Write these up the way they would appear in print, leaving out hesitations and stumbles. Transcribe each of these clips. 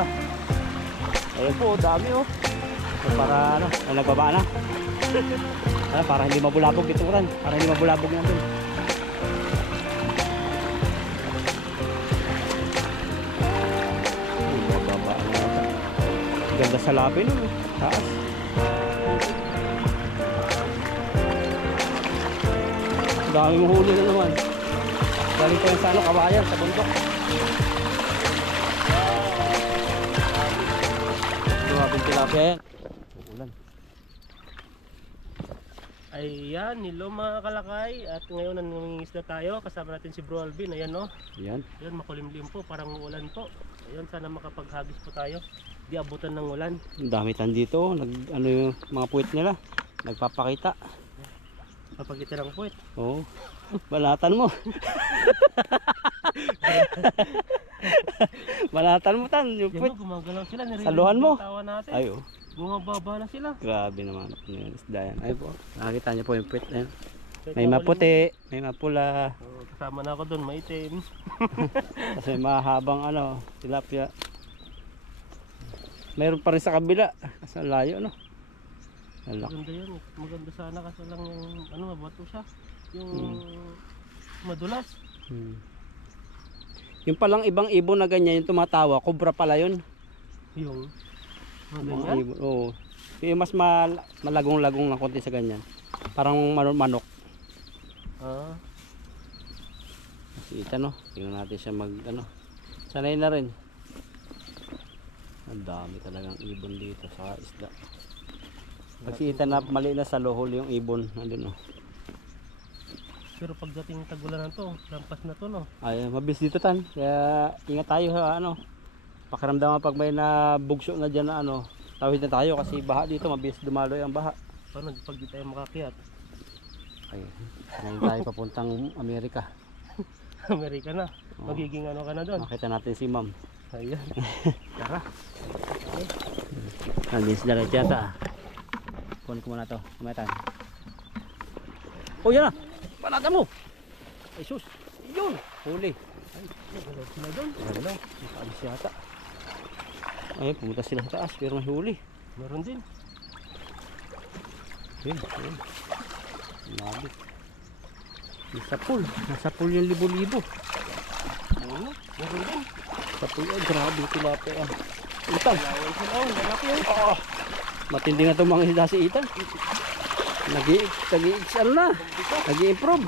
pa. Ayun po, dami oh. Para ano, nagbaba na. Para hindi mabulabog ito uran. Para hindi mabulabog natin. Mababa na. Ganda sa lapin oh. Taas. Daming huli na naman. Galing ko yung sa ano, kabayan, sa bundok. Grabing tilapia yan. Ulan. Ayan, hello mga kalakay. At ngayon nangingisda tayo. Kasama natin si Bro Alvin. Ayan no. Ayan. Ayan, makulimlim po. Parang ulan po. Ayan, sana makapaghagis po tayo. Di abutan ng ulan. Ang dami tan dito. Ano yung mga puwit nila. Nagpapakita. Papakita ng puwit. Oo. Balatan mo. Balatan mo tan. Yung puwit. Yan, gumagalaw sila. Saluhan mo. Tawa natin. Ay oh. Bumababa na sila. Grabe naman. Yung isda yan. Ay po. Nakakita niyo po yung puwit. Ayan. May maputi. May mapula. Oh, kasama na ako doon. Maitim. Kasi mahabang ano. Tilapia. Mayroon pa rin sa kabila. Kasi layo no. Maganda yan. Maganda sana kasi lang yung ano, mabato siya. Yung madulas. Yung palang ibang ibon na ganyan, yung tumatawa, kubra pala yun. Yung Mga ibon, oo. Yung mas malagong-lagong na konti sa ganyan. Parang manok. Ah. Kita no, tingnan natin siya mag ano. Sanay na rin. Ang dami talagang ibon dito sa isda. Pagkita na mali na sa lohol yung ibon, andun oh. Pero pagdating tagulan na to, lampas na to no. Ay, mabilis dito tan. Kaya ingat tayo ha, ano. Pakiramdaman pag may nabugso na diyan na ano, tawid na tayo kasi baha dito, mabilis dumaloy ang baha. Paano pag di tayo makakiyat? Ay, sanayin tayo papuntang Amerika. Amerika na. Magiging ano ka na doon. Makita natin si Ma'am. Ayan. Tara. Nandis na rin yata. Kunin ko muna to. Kumaya tayo. Oh, yan na. Balatan mo. Ay, sus. Yun. Huli. Ay, nagalaw sila doon. Nagalaw. Nakaalis yata. Ay, pumunta sila sa taas. Pero may huli. Meron din. Yun. Yun. Nabi. Nasa pool. Nasa pool yung libo-libo. Ano? Meron din. Sa pool. Ay, grabe. Tilapia. Itang. Lawan sila. Oh, lalaki yun. Matindi na itong mga isda si Ethan. Nag-i-ano na. Nag-i-improve.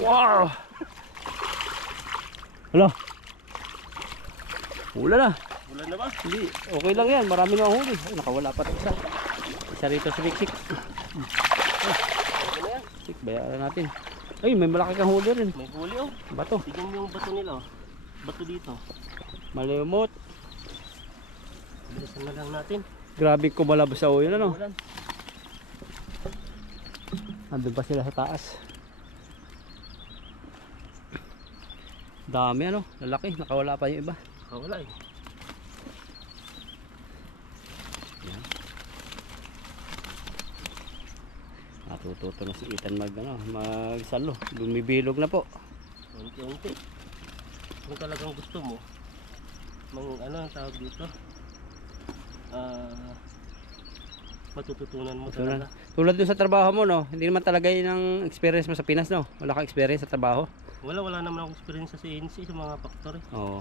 Wow. Hala. Hula na. Ulan na ba? Hindi. Okay lang yan. Marami na huli. Ay, nakawala pa isa. Isa rito sa Biksik. Sik, bayaran natin. Ay, may malaki kang huli rin. May huli oh. Bato. Tignan mo yung bato nila oh. Bato dito. Malimot. Bilisan na lang natin. Grabe kumalab sa uyo na no. Ulan. Andun pa sila sa taas. Dami ano. Lalaki. Nakawala pa yung iba. Wala eh. Yan. Natututo na si Ethan magsalo. Bumibilog na po. Unti-unti. Kung talagang gusto mo, ano ang tawag dito? Matututunan mo talaga. Tulad dun sa trabaho mo no. Hindi naman talaga yun ang experience mo sa Pinas no. Wala kang experience sa trabaho. Wala naman akong experience sa CNC, sa mga factory. Oo.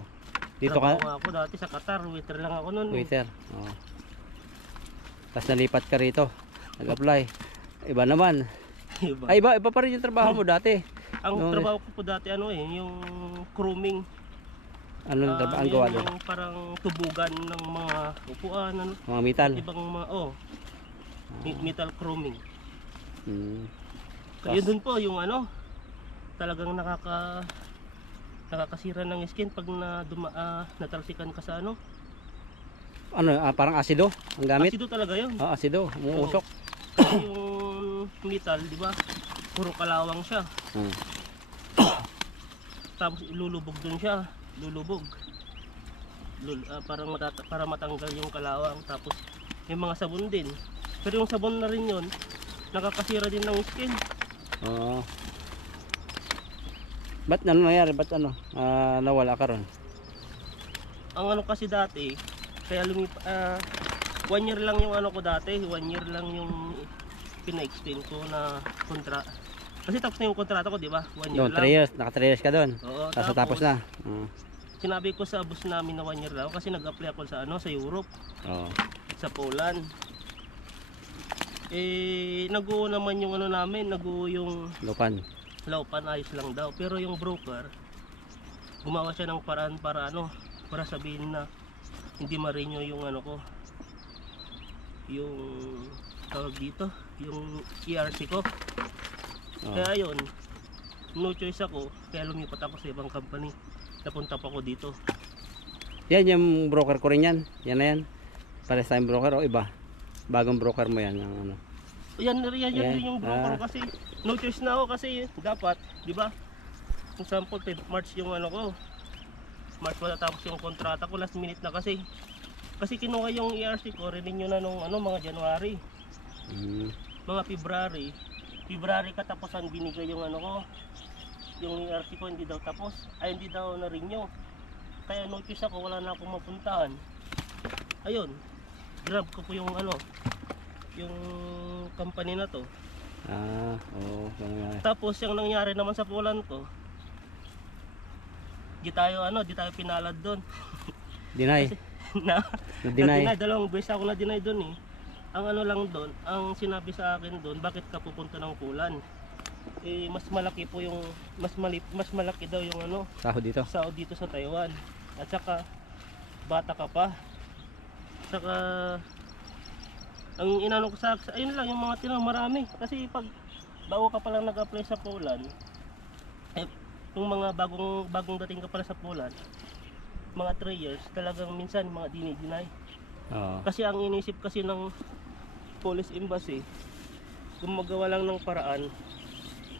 Dito Trabaho ka. nga ako dati sa Qatar, waiter lang ako noon. Waiter. Oo. Tapos nalipat ka rito. Nag-apply. Iba naman. Iba. Ay, iba pa rin yung trabaho mo dati. Ang trabaho ko po dati yung grooming. Ano yung trabaho ang gawa doon? Yung parang tubugan ng mga upuan, ano, Mga metal. ibang mga metal grooming. Tas- Yun dun po yung talagang nakakasira ng skin pag natalsikan ka sa parang asido ang gamit? Asido talaga yun. Asido. Umuusok. Kasi yung metal, di ba? Puro kalawang siya. Tapos ilulubog dun siya. Lulubog. Para matanggal yung kalawang. Tapos yung mga sabon din. Pero yung sabon na rin yun, nakakasira din ng skin. Oo. Ba't ano nangyari? Ba't nawala ka ron? ang ano kasi dati, kaya 1 year lang yung ano ko dati, 1 year lang yung pina-extend ko na kontra. Kasi tapos na yung kontrata ko, di ba? 1 year Doon, lang. 3 years. Naka 3 years ka doon. Oo, Tapos na. Sinabi ko sa boss namin na 1 year lang kasi nag-apply ako sa ano, sa Europe, Oo. sa Poland. Nag-uo naman yung ano namin, nag-uo yung Lupan. laupan, ayos lang daw. Pero yung broker, gumawa siya ng paraan para ano, para sabihin na hindi ma-renew yung ano ko, yung tawag dito, yung ERC ko. Oo. Kaya yun, no choice ako, kaya lumipat ako sa ibang company. Napunta pa ako dito. Yan yung broker ko rin yan. Yan na yan. Pares tayong broker o iba? Bagong broker mo yan. Yung ano. Yan Yan. din yung broker ko kasi no choice na ako kasi dapat, di ba? Kung sample, March yung ano ko. March matatapos yung kontrata ko, last minute na kasi. Kasi kinuha yung ERC ko, renew na nung ano, mga January. Mga February katapusan binigay yung ano ko. Yung ERC ko hindi daw tapos, ay hindi daw na-renew. Kaya no choice ako, wala na akong mapuntahan. Ayun, grab ko po yung ano, yung company na to. Oo. Tapos yung nangyari naman sa Poland ko, di tayo pinalad doon. Deny. Na-deny, dalawang beses ako na-deny doon eh. Ang ano lang doon, ang sinabi sa akin doon, bakit ka pupunta ng Poland? Mas malaki po yung mas malaki daw yung ano, Sahod dito. sahod dito sa Taiwan. At saka bata ka pa. Saka ang inano ko sa ayun lang yung mga tinang marami kasi pag bago ka pa lang nag-apply sa Poland, yung mga bagong dating ka pala sa Poland, mga 3 years talagang minsan mga dinideny. Oo. Kasi ang inisip kasi ng police embassy, gumagawa lang ng paraan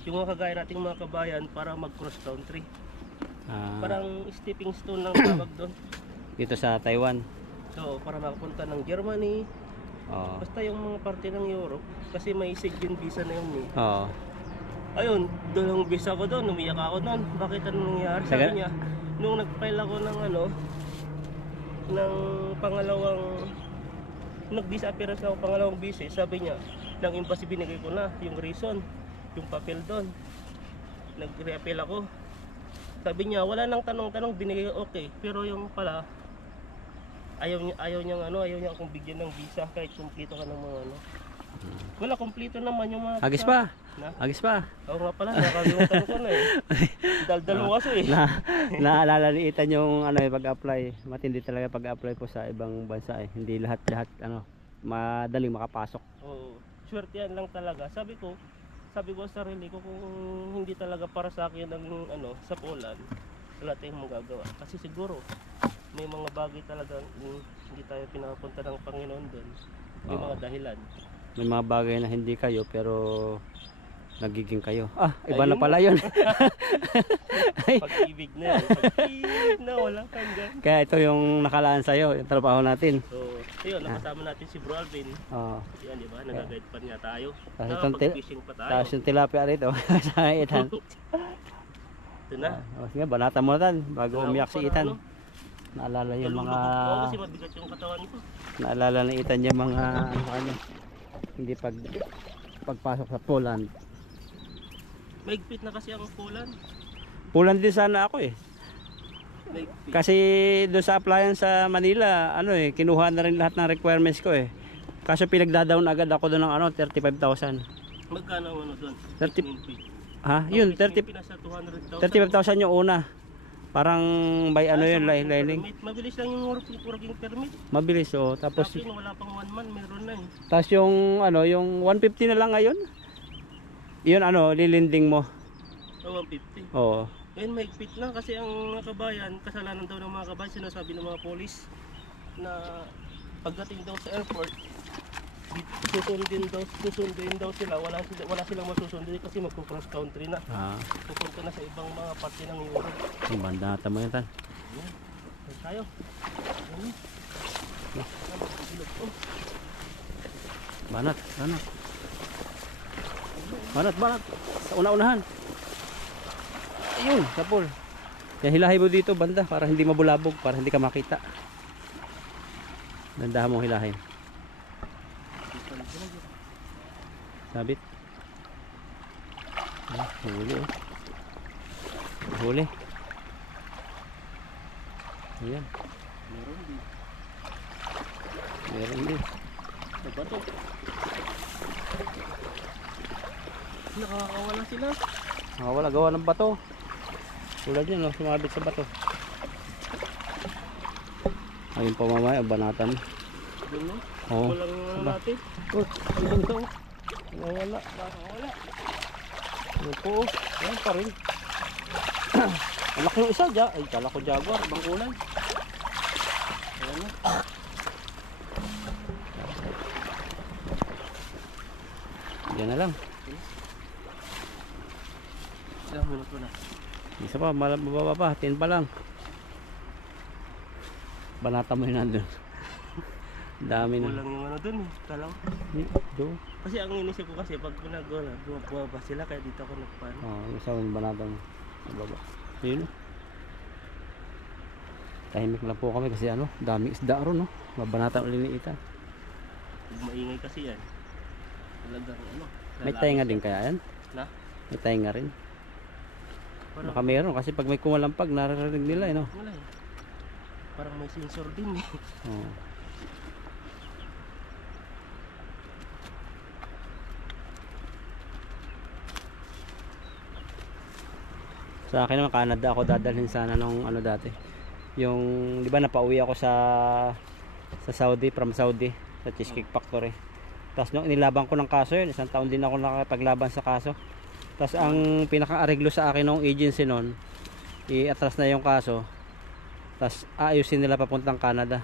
yung mga kagaya nating mga kabayan para mag cross country. Parang stepping stone lang tawag doon. Dito sa Taiwan. So para makapunta ng Germany, Oo. basta yung mga parte ng Europe kasi may Schengen visa na yun eh. Oo. Ayun, dalawang visa ko doon, umiyak ako doon. Bakit ano nangyari? Sabi niya, nung nag-file ako ng ano, ng pangalawang nag-visa appearance ako, pangalawang visa, sabi niya, ng embassy binigay ko na yung reason, yung papel doon. Nag-re-appeal ako. Sabi niya, wala nang tanong-tanong, binigay ko okay. Pero yung pala, ayaw niya akong bigyan ng visa kahit kumpleto ka ng mga ano. Wala, kumpleto naman yung mga Agis visa. pa. Na? Agis pa. Oo nga pala, nakalimutan ko na eh. Daldalo kasi eh. Naalaliitan yung ano pag-apply. Matindi talaga pag-apply po sa ibang bansa eh. Hindi lahat ano madaling makapasok. Oo. Swerte yan lang talaga. Sabi ko sa sarili ko kung hindi talaga para sa akin ang ano sa Poland, wala tayong magagawa. Kasi siguro may mga bagay talaga hindi tayo pinapunta ng Panginoon doon. May mga dahilan. May mga bagay na hindi kayo pero nagiging kayo. Iba Ayun na pala yun. Pag-ibig na yan. Pag-ibig na walang hanggan. Kaya ito yung nakalaan sa'yo, yung trabaho natin. So, yun, nakasama natin si Bro Alvin. Oo. Yan, di ba? Nag-guide pa niya tayo. Tapos itong Nakapag-fishing pa tayo. Tapos yung tilapia rito sa Itan. Ito na. Sige, banatan mo na tan bago Salamat umiyak si para Itan. ano, Naalala yung mga nalulubog ko kasi mabigat yung katawan ko. naalala ni Itan yung mga ano kanya. Hindi pagpasok sa Poland. Maigpit na kasi ang Poland. Poland din sana ako eh. Maigpit. Kasi doon sa applyan sa Manila, kinuha na rin lahat ng requirements ko eh. Kaso pinagda-down agad ako doon ng 35,000. Magkano ang ano doon? 30 Maigpit. Ha? Yun, Pinasa 200,000. 35,000 yung una. Parang by yun, lining. Mabilis lang yung working permit. Mabilis oh. Sa Tapos akin, wala pang 1 month, meron na eh. tapos yung 150 na lang ngayon. Yun lilinding mo. So, 150. Oo. Ngayon maigpit na kasi ang mga kabayan, kasalanan daw ng mga kabayan, sinasabi ng mga polis na pagdating daw sa airport, susundin daw sila, wala silang masusundin kasi magpo-cross country na. Pupunta na sa ibang mga parte ng Europe. Yung banda nata mo yun tan. Ayan. Ayan tayo. Ayan. Banat. Banat. Sa una-unahan. Ayun, sa pool. Yan, hilahin mo dito banda para hindi mabulabog, para hindi ka makita. Dandahan mo hilahin. Sabit. Ah, huli oh. Huli. Ayan. Meron din. Meron din. Bato. Nakakawala sila. Wala gawa ng bato. Tulad yan, no? Sumabit sa bato. Ayun pa mamaya, banatan. Doon no? Oo. Walang ano Aba. natin. Oh, hanggang to. Wala. Nakakawala. Ano po? Ayan pa rin. Ang laki ng isa dyan. Ay, kala ko jaguar. Ibang kulay. Ayan na. Yan na lang. Ilang minuto na. Isa pa, mababa pa. 10 pa lang. Banata mo yun nandun. Dami na. Walang yung ano dun eh. Kala ko. Do. Kasi ang inisip ko kasi pag pinag-gola, bumaba sila kaya dito ako nagpano. Yung isa yung banata mo. Mababa. Yun. Tahimik lang po kami kasi ano, daming isda ron, no? Mabanata uliniitan. Maingay kasi yan. Talagang ano. May tainga din kaya yan? Na? May tainga rin. Parang, Baka meron kasi pag may kumalampag naririnig nila eh, no? wala eh. Parang may sensor din eh. Oo. Sa akin naman Canada ako dadalhin sana nung ano dati. Yung di ba napauwi ako sa Saudi, from Saudi sa Cheesecake Factory. Tapos nung inilaban ko ng kaso yun, isang taon din ako nakapaglaban sa kaso. Tapos ang pinaka-areglo sa akin ng agency noon, i-atras na yung kaso. Tapos ayusin nila papuntang Canada.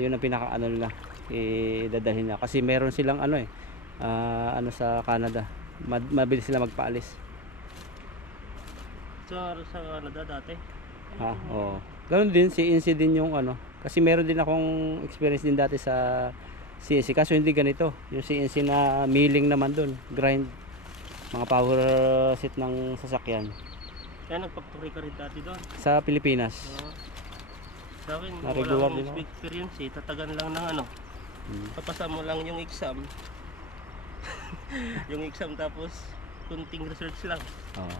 Yun ang pinaka-ano nila, idadalhin na. Kasi meron silang ano eh, ano sa Canada. Mabilis sila magpaalis. Sa Canada dati. Ha, oo. Ganun din, CNC din yung ano. Kasi meron din akong experience din dati sa CNC. Kaso hindi ganito. Yung CNC na milling naman dun. Grind. Mga power set ng sasakyan. Kaya nagpapakuri ka rin dati doon. Sa Pilipinas. Sa akin, Regular wala din akong ako. experience eh. Tatagan lang ng ano. Papasa mo lang yung exam. Yung exam tapos kunting research lang. Oo.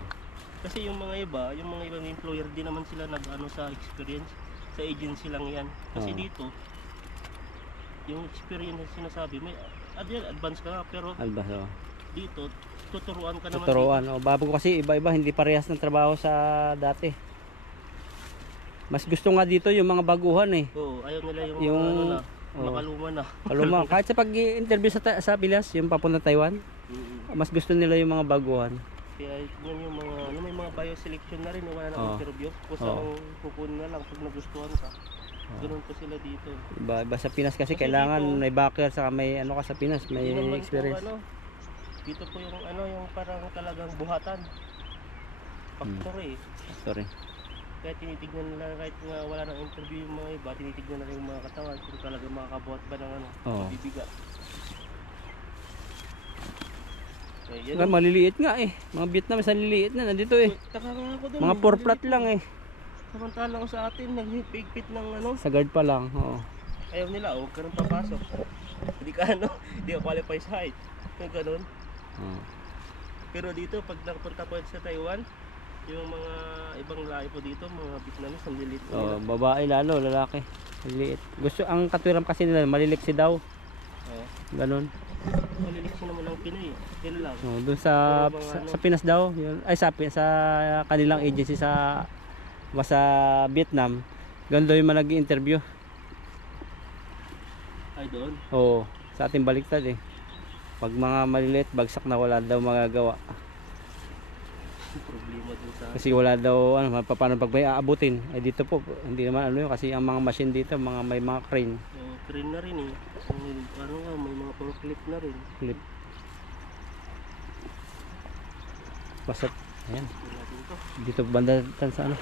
Kasi yung mga ibang employer din naman sila nag-ano sa experience. Sa agency lang yan. Kasi Oo. dito, yung experience na sinasabi, may advance ka nga, pero Albas, oo. dito, tuturuan ka naman. Tuturuan. O, bago kasi iba-iba, hindi parehas ng trabaho sa dati. Mas gusto nga dito yung mga baguhan eh. Oo, ayaw nila yung, Yung- ano na, oo. makaluma na. Kaluma. Kahit sa pag-interview sa Pilas, yung papunta Taiwan, mas gusto nila yung mga baguhan. Kaya yun yung mga, ano, may mga bioselection na rin, wala na Oo. interview. Kung Oo. saan kukunin na lang pag nagustuhan ka. Ganun po sila dito. Iba sa Pinas kasi Kasi kailangan dito- may backer saka may ano ka sa Pinas, may Hindi naman experience. po, ano, dito po yung ano, yung parang talagang buhatan. Factory. Sorry. Kaya tinitignan nila kahit nga wala nang interview yung mga iba, tinitignan na rin yung mga katawan kung talaga makakabuhat ba ng ano, Oo. bibigat. Kaya yan. Nga maliliit nga eh. Mga Vietnam sa liliit na nandito eh. Taka nga ako doon. Mga 4 flat lang eh. Samantalang sa atin, naghipigpit ng ano, Sa guard pa lang. Oo. ayaw nila, huwag ka rin papasok. Hindi ka ano, hindi ka qualify sa height. Yung ganun. Oo. Pero dito, pag napunta po sa Taiwan, yung mga ibang lahi po dito, mga Vietnamese, ang lilit po nila. Babae lalo, lalaki. Maliliit. Gusto ang katwiran kasi nila maliliksi daw. Oo. Ganun. Maliliksi naman ang Pinoy. Yun lang. Doon sa Pinas daw, yun. Ay sa kanilang agency sa Vietnam. Ganun daw yung mga nag-interview. Ay doon. Oo, sa ating baliktad eh. Pag mga maliliit, bagsak na wala daw magagawa. Problema dun sa... Kasi wala daw ano, paano pag may aabutin. Ay dito po, hindi naman ano yun kasi ang mga machine dito, may mga crane. Crane na rin eh. Ano nga, may mga forklift na rin. Clip. Basta, ayan. Ito natin to. Dito banda sa ano.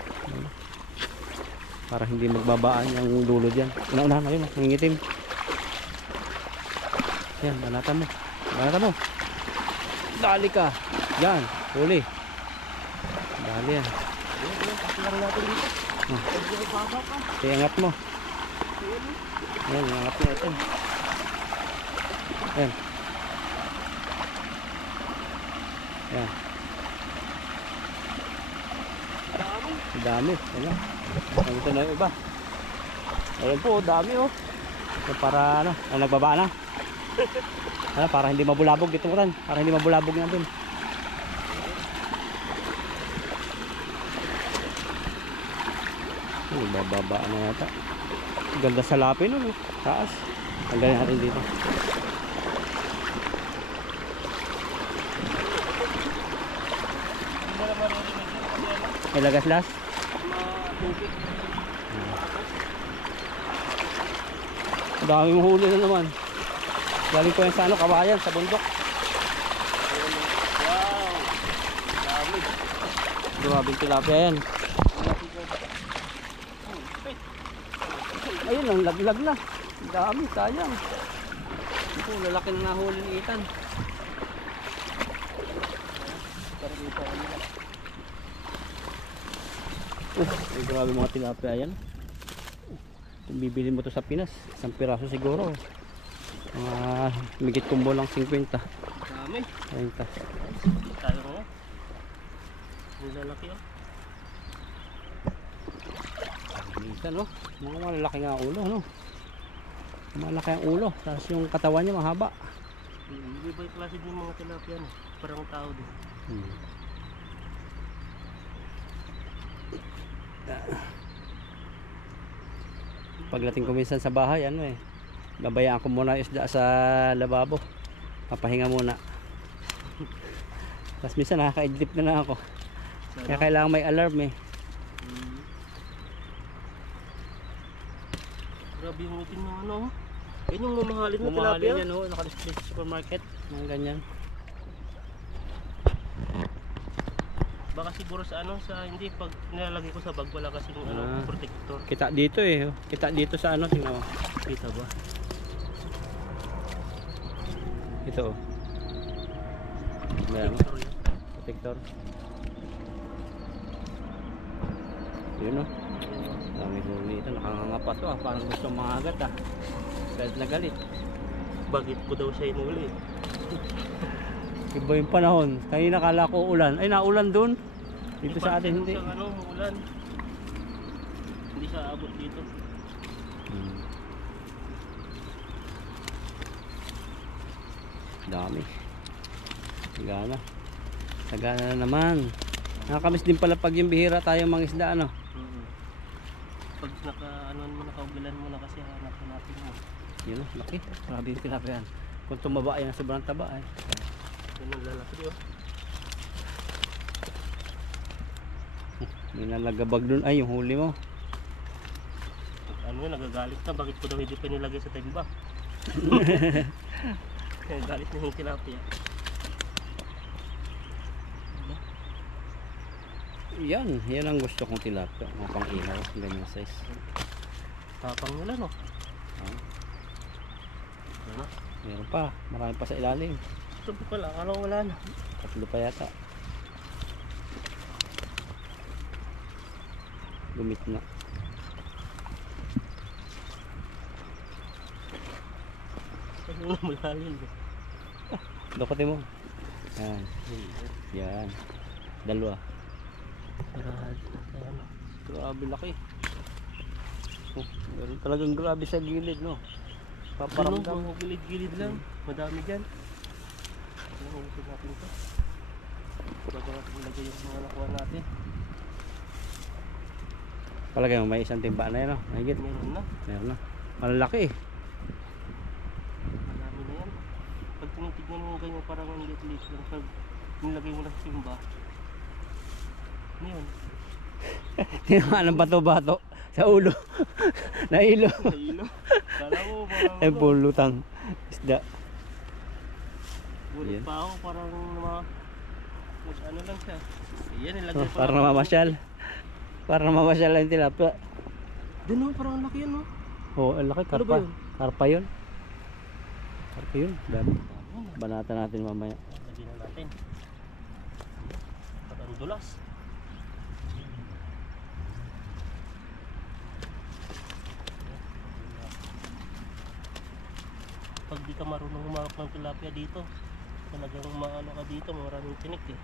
Para hindi magbabaan yung dulo diyan. Una-unahan ayun, nangingitim. Yan, banatan mo. Banatan mo. Dali ka. Yan, huli. Dali yan. Ayun, pagkalang natin dito. Oh. Pagkalang baba pa. Iangat mo. Ayun. Ayan, iangat mo ito. Ayan. Ayan. Dami. Dami. Ayan. Ito na yung iba. Ayan po, dami oh. Para ano, nagbaba na. Ano, para hindi mabulabog dito mo rin. Para hindi mabulabog natin. Bababa na yata. Ganda sa lapin no. Taas. Tanggalin natin dito. Hindi na naman rin kasi ano, May lagas-las. matubig. Daming huli na naman. Galing ko yan sa ano, kawayan, sa bundok. Wow! Dami. Grabing tilapia yan. Ayun, ang laglag na. Dami, sayang. Ito, lalaki na nahuli ni Ethan. Ay, grabe mga tilapia yan. Kung bibili mo to sa Pinas, isang piraso siguro. Mga migit kumbo lang 50. Dami. 30. Tayo nga. Ang lalaki oh. Minsan no, mga malaki nga ulo no. Malaki ang ulo, tapos yung katawan niya mahaba. Hindi ba yung klase din mga tilapia no? Parang tao din. Pagdating ko minsan sa bahay, ano eh, babayaan ko muna yung isda sa lababo. Papahinga muna. Tapos minsan nakaka-idlip na lang ako. Kaya kailangan may alarm eh. Grabe yung itim ng ano. Ayun yung mamahalin na Mamahalin tilapia. yan oh, nakadisplay sa supermarket. Mga ganyan. Baka siguro sa ano, sa hindi pag nilalagay ko sa bag wala kasing ano, protector. Kita dito eh. Oh. Kita dito sa ano, tingnan mo. Kita ba? Ito oh. Ayan, Protector yan. protector. Yun oh. Dami huli ito. Nakanganga pa to ah. Parang gusto mangagat ah. Galit na galit. Bakit ko daw siya inuli? Iba yung panahon. Kanina kala ko ulan. Ay naulan dun. Dito sa atin hindi. Sa ano, muulan. Hindi siya abot dito. Dami. Sagana. Sagana na naman. Nakakamiss din pala pag yung bihira tayo mga isda ano. Pag nakaugalan mo na kasi hanapin natin mo. Yun oh, laki. Grabe yung tilapia yan. Kung tumaba yan, sobrang taba ay. Yan ang lalaki oh. May nalagabag dun. Ay, yung huli mo. Ano yun, nagagalit na. Bakit ko daw hindi pa nilagay sa timba? Galit na yung tilapia. Yan ang gusto kong tilapia. Mga pang ilaw, ganyan size. Tapang nila no? Ano? Meron pa, marami pa sa ilalim. Ito pa pala, akala ko wala na. Tatlo pa yata. Gumit na. Kasi nga malalim. Dukutin mo. Yan. Yan. Dalawa. Grabe laki. Oh, meron talagang grabe sa gilid no. Paparamdam. Mga gilid-gilid lang. Madami dyan. Huwag natin ito. Bago natin lagay yung mga nakuha natin. Palagay mo may isang timba na yan no. Mahigit. Meron na. Meron na. Malalaki eh. Marami na yan. Pag tinitignan mo ganyan parang ang lit-lit lang. Pag nilagay mo na sa simba. Ano yun? Tinamaan ng bato-bato sa ulo. Nailo. Sa ilo. Kala mo parang Ay pulutang isda. Bulit Yan. pa ako parang ano lang siya. Ayan, nilagay Oh, pa para lang. namamasyal. Para namamasyal lang yung tilapia. Doon no, parang ang laki yan no. Oh, ang laki. Ano Karpa. ba yun? Karpa yun. Karpa yun. Dami. Banatan natin mamaya. Lagyan na natin. Parang dulas. pag di ka marunong humawak ng tilapia dito, talagang maano ka dito, maraming tinik eh.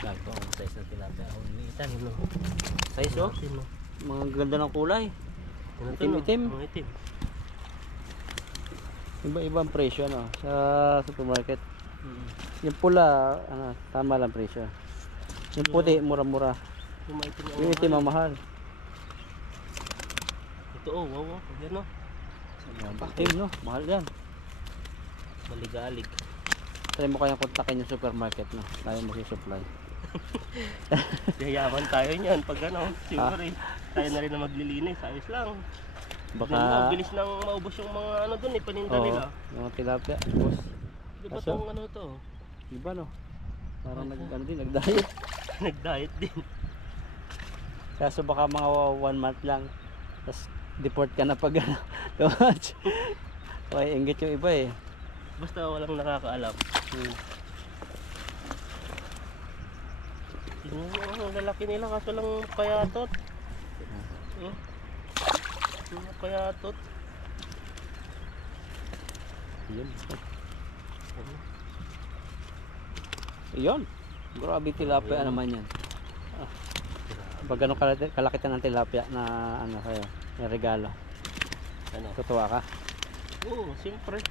Gagawin ang size ng tilapia. Liitan. Ano? Size oh. Natin, no? Mga ganda ng kulay. Ano to, Itim-itim. no? Mga itim. Iba-ibang presyo no sa supermarket. Yung pula, ano, tama lang presyo. Yung puti, mura-mura. Yung maitim Yung itim ang mahal. Ito oh, wow, wow. Yan no. Itim no, mahal yan. Maligalig. Try mo kayang kontakin yung supermarket no. Tayo mag-supply. Yayaman tayo niyan pag ano, siyempre. Tayo na rin na maglilinis, ayos lang. Baka Bilis nang maubos yung mga ano dun eh, paninda oo, nila. yung mga tilapia, boss. Di ba Kaso? tong ano to? Iba no. Parang ano din, nag-diet. Nag-diet din. Kaso baka mga 1 month lang. Tapos deport ka na pag ano. Too much. Okay, inggit yung iba eh. Basta walang nakakaalam. Tingnan mo, ang lalaki nila kaso lang payatot. Oh. Mga payatot. Yun. Yun. Grabe tilapia naman yan. Pag ganun kalakitan ng tilapia na ano kayo, yung regalo. Ano? Tutuwa ka? Oo, siyempre.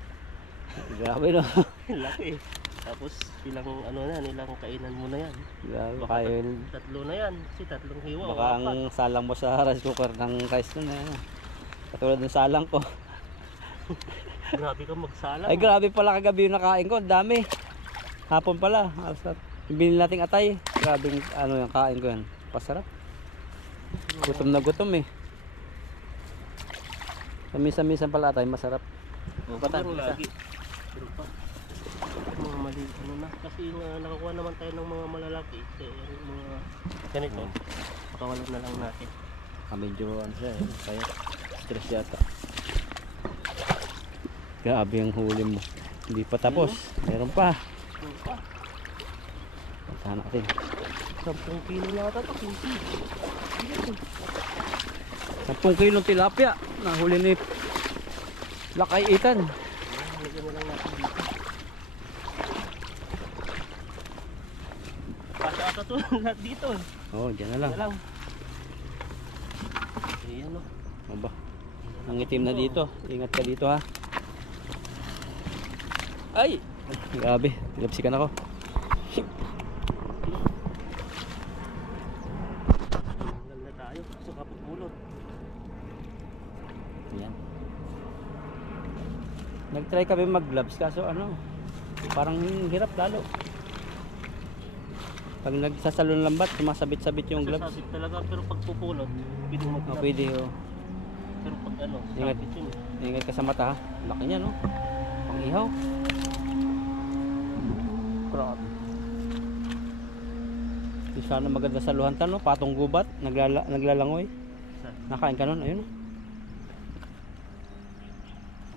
Grabe no. Laki. Tapos ilang ano na, ilang kainan mo na yan. Grabe, Baka baka yun. Tatlo na yan. Kasi tatlong hiwa. Baka ang salang mo sa rice cooker ng rice nun eh. Katulad ng salang ko. Grabe ka magsalang. Ay grabe pala kagabi yung nakain ko. Ang dami. Hapon pala. Binili nating atay. Grabe ano yung kain ko yan. Pasarap. Gutom na gutom eh. Minsan-minsan pala atay masarap. Batan, lagi. Pero pa. Mga mali, ano na. Kasi nakakuha naman tayo ng mga malalaki. Kasi yung mga ganito. Pakawalan na lang natin. Medyo ano siya eh. Kaya stress yata. Grabe yung huli mo. Hindi pa tapos. Meron pa. Ano pa? Puntahan natin. 10 kilo na ata ito. 10 kilong tilapia. Nahuli ni Lakay Itan. Lagyan na lang natin dito. Pasa-asa to lahat dito. Oo, dyan na lang. Yan lang. Ayan o. Aba. Ang itim na dito. Ingat ka dito ha. Ay! Grabe. Tilapsikan ako. Ganda tayo sa kapag-ulot. Ayan. Nag-try kami mag-gloves kaso ano, parang hirap lalo. Pag nagsasalon lambat, sumasabit-sabit yung gloves. Sasabit talaga pero pag pupulot, pwede Oh, mag-gloves. pwede oh. Pero pag ano, Ingat. sabit yun. Ingat ka sa mata ha. Laki niya no. Pang ihaw. Grabe. Di sana maganda sa luhantan no. Patong gubat. Naglalangoy. Nakain ka nun. Ayun.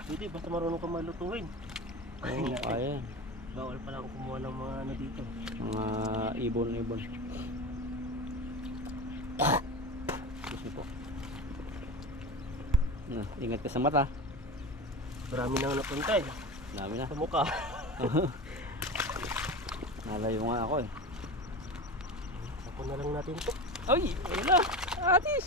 Pwede, basta marunong ka malutuin. Oh, ayan. Bawal pala akong kumuha ng mga ano dito. Mga ibon-ibon. Gusto po. Na, ingat ka sa mata. Marami na napunta eh. Dami na. Sa mukha. Nalayo nga ako eh. Ako na lang natin to. Ay! Ayun na! Atis!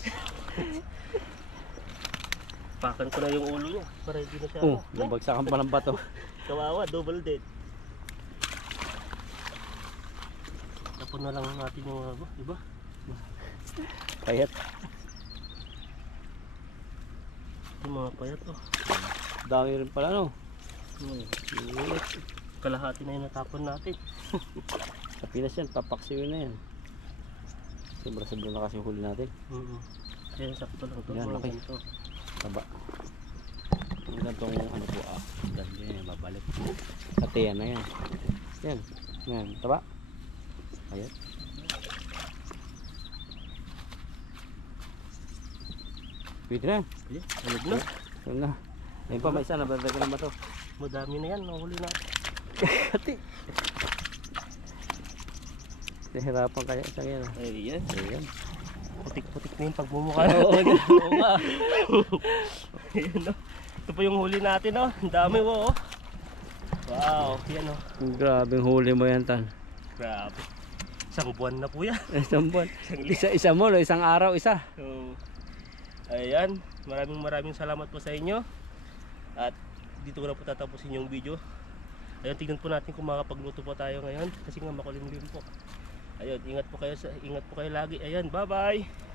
Pakan ko na yung ulo niya. Para hindi na siya. Oh, nabagsakan pa ng bato. Kawawa, double dead. Tapon na lang natin yung iba. Payat. Yung mga payat oh. Dami rin pala no. Kalahati na yung natapon natin. Sa Pinas yan, papaksiwin na yan. Sobra-sobra na kasi huli natin. Kaya sakto lang ito. Yan, Mga okay. ganito. Taba. Ang gantong ano po ganyan yan, babalik. Pati yan na yan. Yan. Yan, taba. Ayun. Pwede na. Alog na. Ayun na. Ayun pa, may isa na. Badagyan na ba ito? Madami na yan. Nahuli na. Kati. Nahirapan kaya isang yan. Ayan. Ayan. putik-putik na yung pagmumukha. Oo, oo nga. Ayan, no? Ito po yung huli natin, no? Ang dami po, oh. Wow, yan, oh. Grabe huli mo yan, Tan. Grabe. Isang buwan na po yan. Isang buwan. Isang linggo. Isa mo, no? Isang araw, isa. So, ayan, maraming salamat po sa inyo. At dito ko na po tatapusin yung video. Ayun, tingnan po natin kung makapagluto po tayo ngayon kasi nga makulimlim po. Ayun, ingat po kayo lagi. Ayan, bye-bye.